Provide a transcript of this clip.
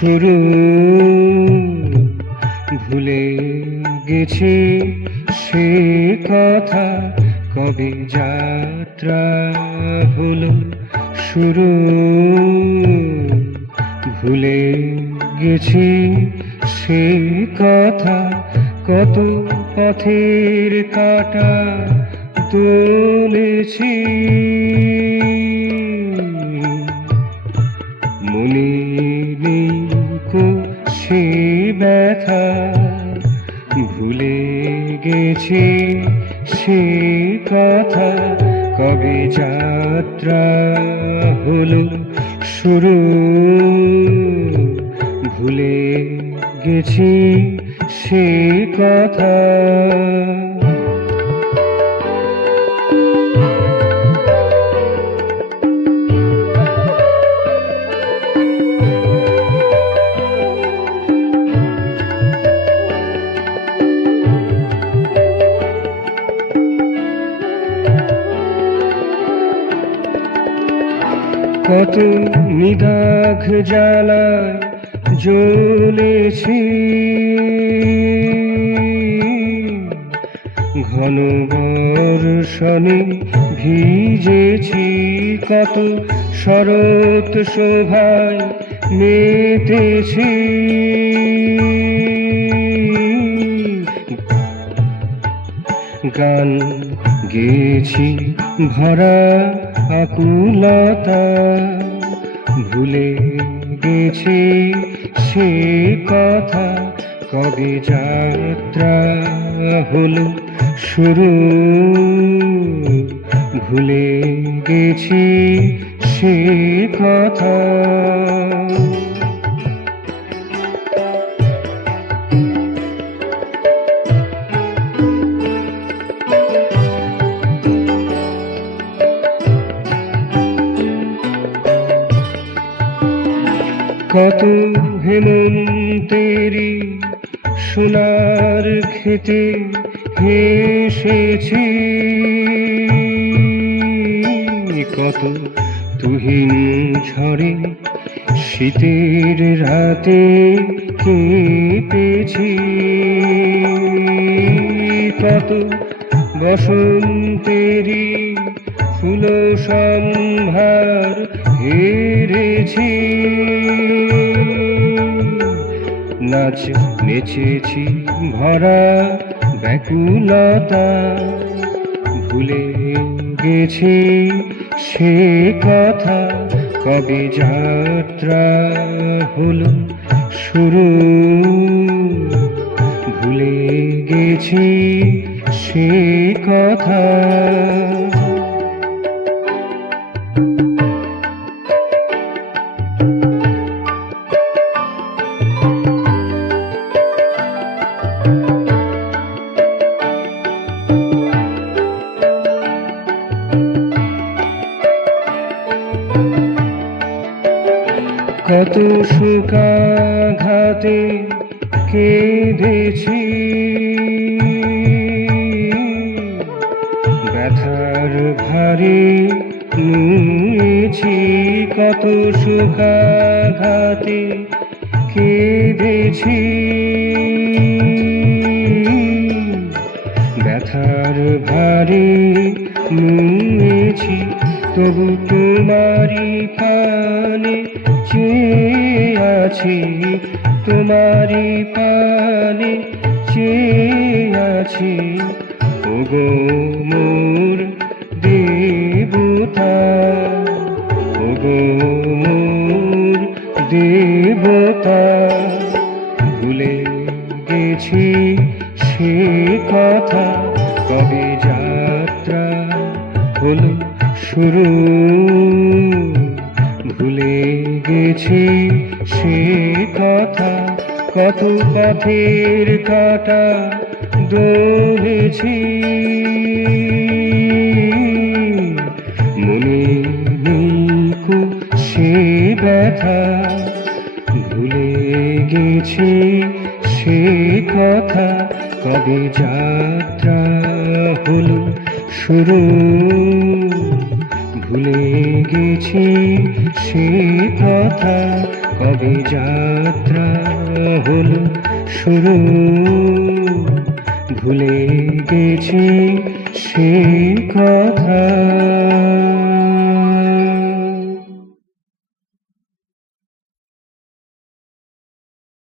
শুরু ভুলে গেছি সে কথা, কবে যাত্রা হলো শুরু। ভুলে গেছি সে কথা, কত পথের কাঁটা তুলেছি। মনে নেই কো সে ব্যথা, ভুলে গেছি সে কথা, কবে যাত্রা হলো শুরু। ভুলে গেছি সে কথা। কত নিদাঘ জ্বালায় জ্বলেছি, ঘন বর্ষণে ভিজেছি, কত শরৎ শোভায় মেতেছি। গান গেয়েছি ভরা আকুলতা, ভুলে গেছি সে কথা, কবে যাত্রা হলো শুরু। ভুলে গেছি সে কথা। কত হেমন্তেরি সোনার খেতে হেসেছি, কত তুহিন ঝড়ে শীতের রাতে কেঁপেছি, কত বসন্তেরি ফুল সম্ভার হেরেছি। নাচ নেচেছি ভরা ব্যাকুলতা, ভুলে গেছি সে কথা, কবে যাত্রা হলো শুরু। ভুলে গেছি সে কথা। কত সুখাঘাতে কেঁদেছি, ব্যথার ভারে নুয়েছি, কত সুখাঘাতে কেঁদেছি, ব্যথার ভারে নুয়েছি, তবু তোমারি পানে চেয়ে আছি, তোমারি পানে চেয়ে আছি। ওগো মোর দেবতা, ওগো মোর দেবতা, ভুলে গেছি সে কথা, কবে যাত্রা হলো শুরু। ভুলে গেছি সে কথা, কত পথের কাঁটা দৌড়েছি। মনে নেই কো সে ব্যথা, ভুলে গেছি সে কথা, কবে যাত্রা হলো শুরু। ভুলে গেছি সে কথা, কবে যাত্রা হলো শুরু, ভুলে গেছি সে কথা।